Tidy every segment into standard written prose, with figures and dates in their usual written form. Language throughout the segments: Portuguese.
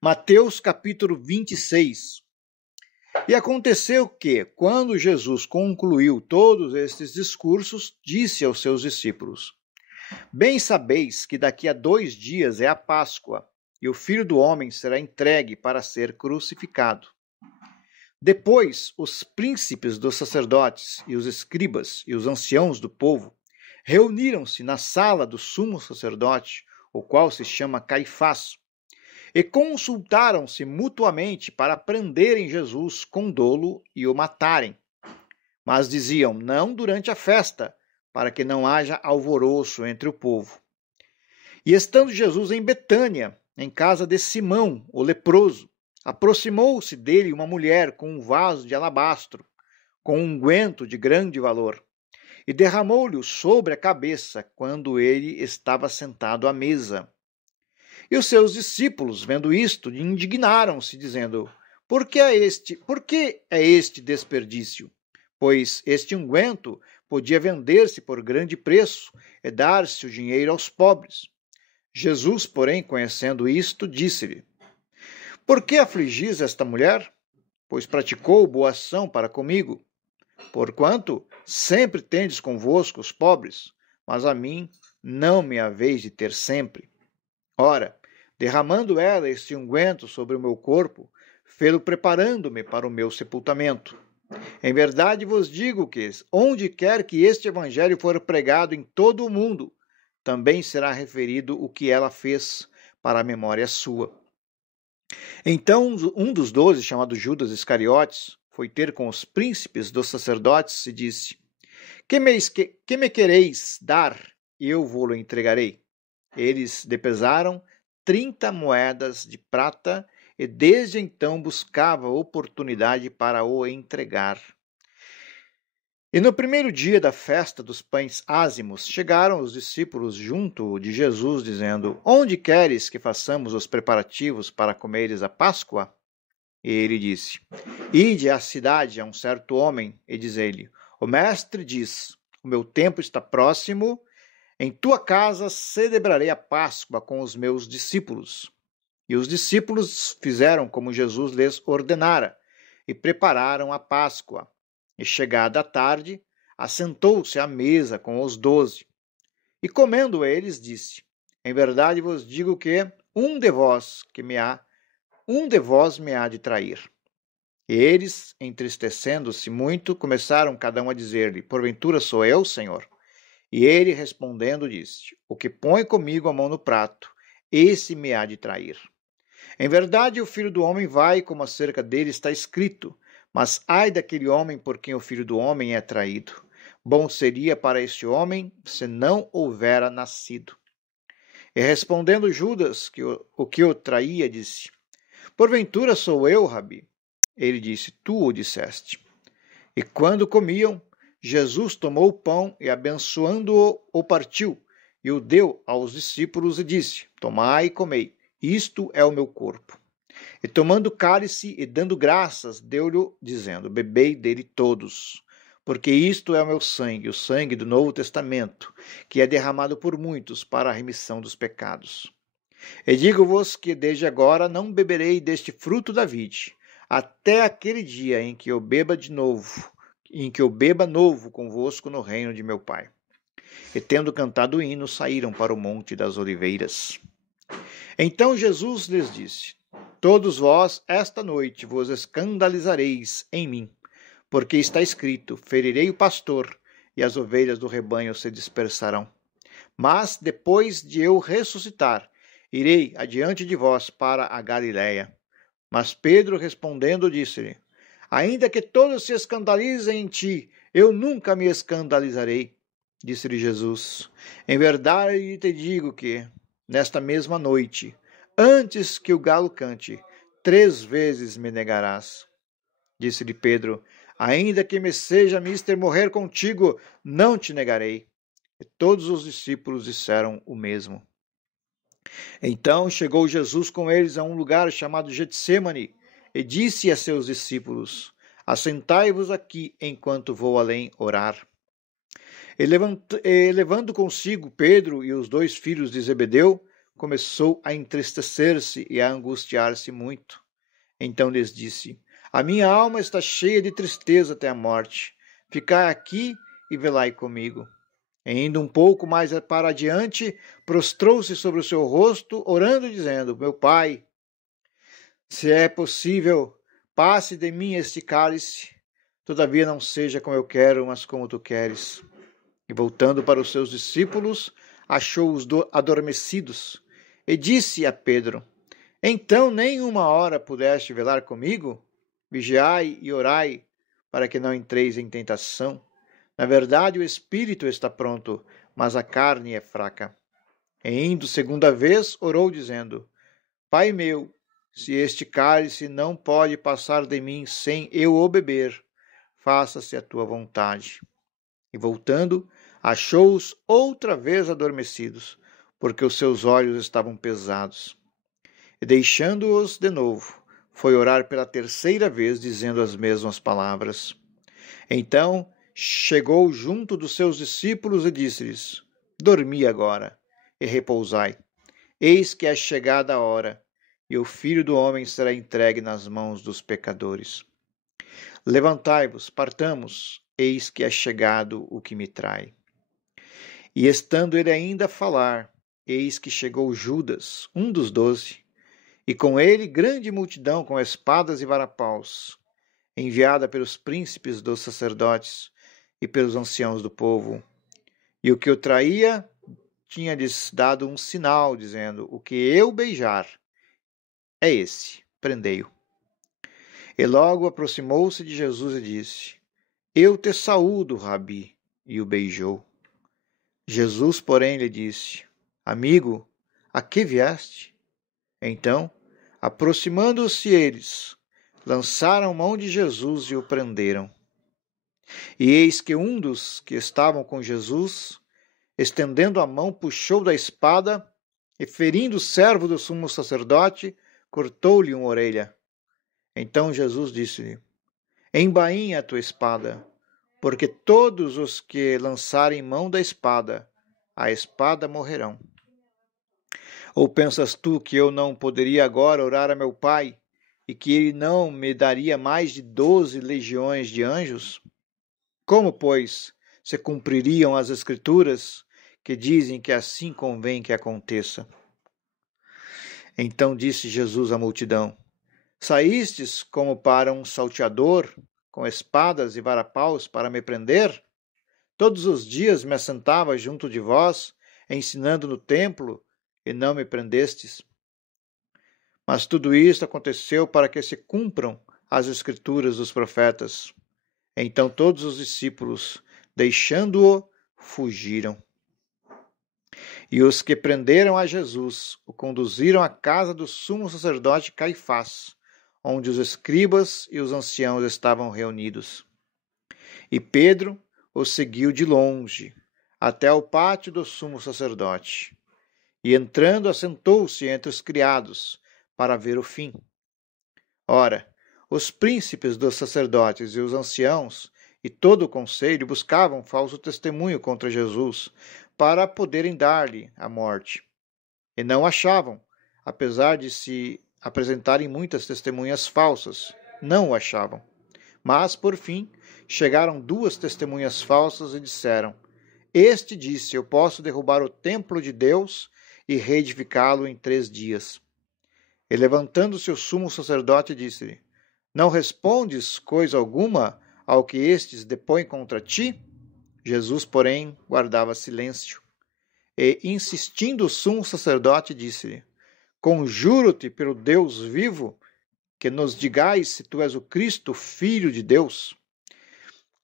Mateus capítulo 26. E aconteceu que, quando Jesus concluiu todos estes discursos, disse aos seus discípulos: Bem sabeis que daqui a 2 dias é a Páscoa, e o Filho do Homem será entregue para ser crucificado. Depois, os príncipes dos sacerdotes e os escribas e os anciãos do povo reuniram-se na sala do sumo sacerdote, o qual se chama Caifás, e consultaram-se mutuamente para prenderem Jesus com dolo e o matarem. Mas diziam, não durante a festa, para que não haja alvoroço entre o povo. E estando Jesus em Betânia, em casa de Simão, o leproso, aproximou-se dele uma mulher com um vaso de alabastro, com um unguento de grande valor, e derramou-lhe sobre a cabeça quando ele estava sentado à mesa. E os seus discípulos, vendo isto, indignaram-se, dizendo: Por que é este desperdício? Pois este unguento podia vender-se por grande preço e dar-se o dinheiro aos pobres. Jesus, porém, conhecendo isto, disse-lhe: Por que afligis esta mulher? Pois praticou boa ação para comigo. Porquanto sempre tendes convosco os pobres, mas a mim não me haveis de ter sempre. Ora, derramando ela este unguento sobre o meu corpo, fê-lo preparando-me para o meu sepultamento. Em verdade vos digo que, onde quer que este evangelho for pregado em todo o mundo, também será referido o que ela fez para a memória sua. Então um dos 12, chamado Judas Iscariotes, foi ter com os príncipes dos sacerdotes e disse: Que me quereis dar, e eu vou-lo entregarei? Eles depesaram 30 moedas de prata e desde então buscava oportunidade para o entregar. E no primeiro dia da festa dos pães ázimos, chegaram os discípulos junto de Jesus, dizendo: Onde queres que façamos os preparativos para comeres a Páscoa? E ele disse: Ide à cidade a um certo homem e diz-lhe: O mestre diz: O meu tempo está próximo. Em tua casa celebrarei a Páscoa com os meus discípulos. E os discípulos fizeram como Jesus lhes ordenara e prepararam a Páscoa. E chegada a tarde, assentou-se à mesa com os 12. E comendo eles, disse: Em verdade vos digo que um de vós me há de trair. E eles, entristecendo-se muito, começaram cada um a dizer-lhe: Porventura sou eu, Senhor? E ele, respondendo, disse: O que põe comigo a mão no prato, esse me há de trair. Em verdade, o Filho do Homem vai, como acerca dele está escrito, mas ai daquele homem por quem o Filho do Homem é traído. Bom seria para este homem se não houvera nascido. E respondendo Judas, o que o traía, disse: Porventura sou eu, Rabi? Ele disse: Tu o disseste. E quando comiam, Jesus tomou o pão e, abençoando-o, o partiu e o deu aos discípulos e disse: Tomai e comei, isto é o meu corpo. E tomando o cálice e dando graças, deu-lhe, dizendo: Bebei dele todos, porque isto é o meu sangue, o sangue do Novo Testamento, que é derramado por muitos para a remissão dos pecados. E digo-vos que desde agora não beberei deste fruto da vide, até aquele dia em que eu beba novo convosco no reino de meu Pai. E tendo cantado o hino, saíram para o Monte das Oliveiras. Então Jesus lhes disse: Todos vós, esta noite, vos escandalizareis em mim, porque está escrito: Ferirei o pastor, e as ovelhas do rebanho se dispersarão. Mas, depois de eu ressuscitar, irei adiante de vós para a Galiléia. Mas Pedro, respondendo, disse-lhe: Ainda que todos se escandalizem em ti, eu nunca me escandalizarei. Disse-lhe Jesus: Em verdade te digo que, nesta mesma noite, antes que o galo cante, 3 vezes me negarás. Disse-lhe Pedro: Ainda que me seja mister morrer contigo, não te negarei. E todos os discípulos disseram o mesmo. Então chegou Jesus com eles a um lugar chamado Getsêmani e disse a seus discípulos: Assentai-vos aqui enquanto vou além orar. E levando consigo Pedro e os 2 filhos de Zebedeu, começou a entristecer-se e a angustiar-se muito. Então lhes disse: A minha alma está cheia de tristeza até a morte. Ficai aqui e velai comigo. E indo um pouco mais para adiante, prostrou-se sobre o seu rosto, orando e dizendo: Meu Pai, se é possível, passe de mim este cálice. Todavia não seja como eu quero, mas como tu queres. E voltando para os seus discípulos, achou-os adormecidos, e disse a Pedro: Então nem uma hora pudeste velar comigo? Vigiai e orai, para que não entreis em tentação. Na verdade, o espírito está pronto, mas a carne é fraca. E indo segunda vez, orou, dizendo: Pai meu, se este cálice não pode passar de mim sem eu o beber, faça-se a tua vontade. E voltando, achou-os outra vez adormecidos, porque os seus olhos estavam pesados. E deixando-os de novo, foi orar pela terceira vez, dizendo as mesmas palavras. Então chegou junto dos seus discípulos e disse-lhes: Dormi agora e repousai. Eis que é chegada a hora, e o Filho do Homem será entregue nas mãos dos pecadores. Levantai-vos, partamos, eis que é chegado o que me trai. E estando ele ainda a falar, eis que chegou Judas, um dos 12, e com ele grande multidão com espadas e varapaus, enviada pelos príncipes dos sacerdotes e pelos anciãos do povo. E o que o traía tinha-lhes dado um sinal, dizendo: O que eu beijar é esse, prendei-o. E logo aproximou-se de Jesus e disse: Eu te saúdo, Rabi, e o beijou. Jesus, porém, lhe disse: Amigo, a que vieste? Então, aproximando-se eles, lançaram mão de Jesus e o prenderam. E eis que um dos que estavam com Jesus, estendendo a mão, puxou da espada e, ferindo o servo do sumo sacerdote, cortou-lhe uma orelha. Então Jesus disse-lhe: Embainha a tua espada, porque todos os que lançarem mão da espada, a espada morrerão. Ou pensas tu que eu não poderia agora orar a meu Pai, e que ele não me daria mais de 12 legiões de anjos? Como, pois, se cumpririam as Escrituras, que dizem que assim convém que aconteça? Então disse Jesus à multidão: Saístes como para um salteador, com espadas e varapaus para me prender? Todos os dias me assentava junto de vós, ensinando no templo, e não me prendestes. Mas tudo isto aconteceu para que se cumpram as Escrituras dos profetas. Então todos os discípulos, deixando-o, fugiram. E os que prenderam a Jesus o conduziram à casa do sumo sacerdote Caifás, onde os escribas e os anciãos estavam reunidos. E Pedro o seguiu de longe, até ao pátio do sumo sacerdote. E entrando, assentou-se entre os criados, para ver o fim. Ora, os príncipes dos sacerdotes e os anciãos e todo o conselho buscavam falso testemunho contra Jesus, para poderem dar-lhe a morte. E não achavam, apesar de se apresentarem muitas testemunhas falsas, não o achavam. Mas, por fim, chegaram 2 testemunhas falsas e disseram: Este disse: Eu posso derrubar o templo de Deus e reedificá-lo em 3 dias. E levantando-se o sumo sacerdote, disse-lhe: Não respondes coisa alguma ao que estes depõem contra ti? Jesus, porém, guardava silêncio. E, insistindo o sumo sacerdote, disse-lhe: Conjuro-te pelo Deus vivo, que nos digais se tu és o Cristo, Filho de Deus.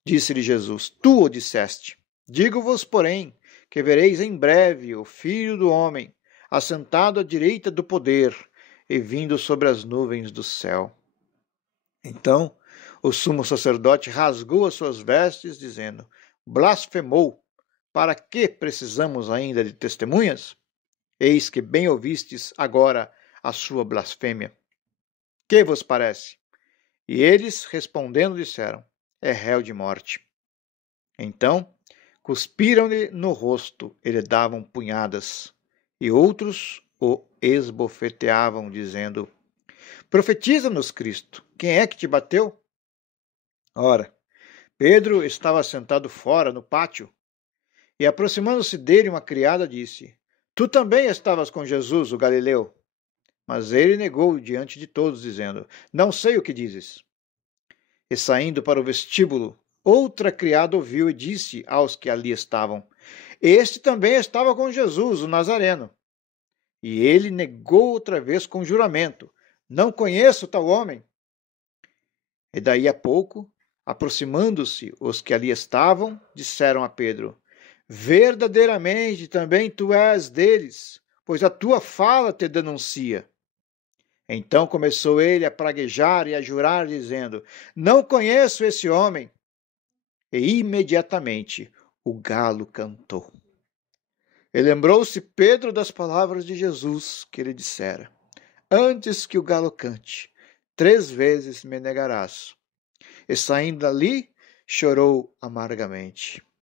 Disse-lhe Jesus: Tu o disseste. Digo-vos, porém, que vereis em breve o Filho do Homem, assentado à direita do poder, e vindo sobre as nuvens do céu. Então o sumo sacerdote rasgou as suas vestes, dizendo: Blasfemou! Para que precisamos ainda de testemunhas? Eis que bem ouvistes agora a sua blasfêmia. Que vos parece? E eles, respondendo, disseram: É réu de morte. Então cuspiram-lhe no rosto e lhe davam punhadas. E outros o esbofeteavam, dizendo: Profetiza-nos, Cristo, quem é que te bateu? Ora, Pedro estava sentado fora, no pátio, e aproximando-se dele, uma criada disse: Tu também estavas com Jesus, o Galileu. Mas ele negou diante de todos, dizendo: Não sei o que dizes. E saindo para o vestíbulo, outra criada ouviu e disse aos que ali estavam: Este também estava com Jesus, o Nazareno. E ele negou outra vez com juramento: Não conheço tal homem. E daí a pouco, aproximando-se os que ali estavam, disseram a Pedro: Verdadeiramente também tu és deles, pois a tua fala te denuncia. Então começou ele a praguejar e a jurar, dizendo: Não conheço esse homem. E imediatamente o galo cantou. E lembrou-se Pedro das palavras de Jesus que lhe dissera: Antes que o galo cante, 3 vezes me negarás. E saindo dali, chorou amargamente.